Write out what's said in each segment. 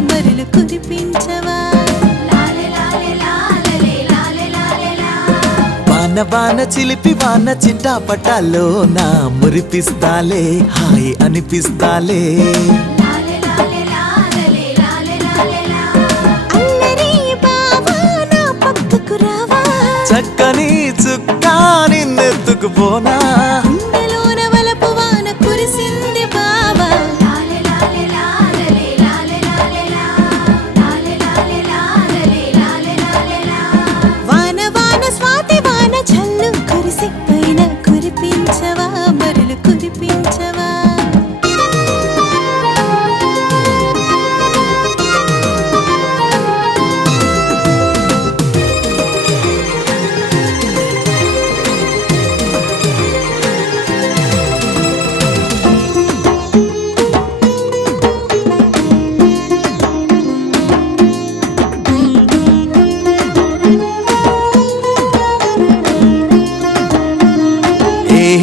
మరులు కురిపించవా? వాన చిలిపి వాన చింటా పట్టాలో నా మురిపిస్తాలే హాయి అనిపిస్తాలే. చక్కని చుక్కా నిన్నెత్తుకుపోనా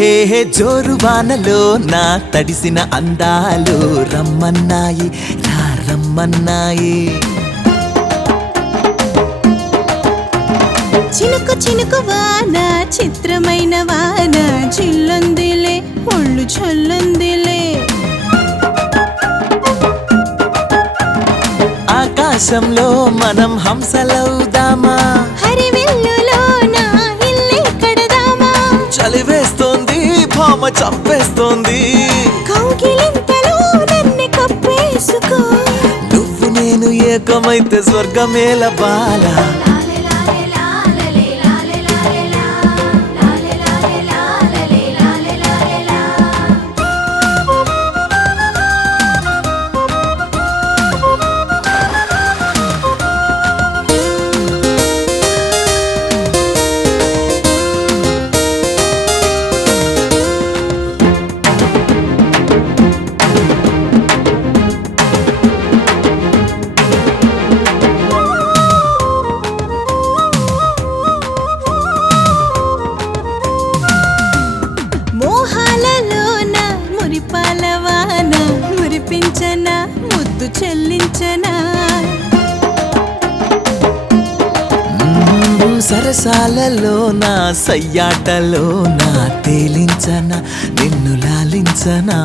ఏహే జోరు వానలో నా తడిసిన అందాలు రమ్మన్నాయి రా రమ్మన్నాయి. చినుకు చినుకు వాన చిత్రమైన వాన చిల్లందిలే ఒళ్ళు చల్లందిలే. ఆకాశంలో మనం హంసలవుదామా చంపేస్తోంది. నువ్వు నేను ఏకమైతే స్వర్గమేల బాల. చెల్లించనా? సరసాలలో నా సయ్యాటలో నా తేలించనా నిన్ను లాలించనా?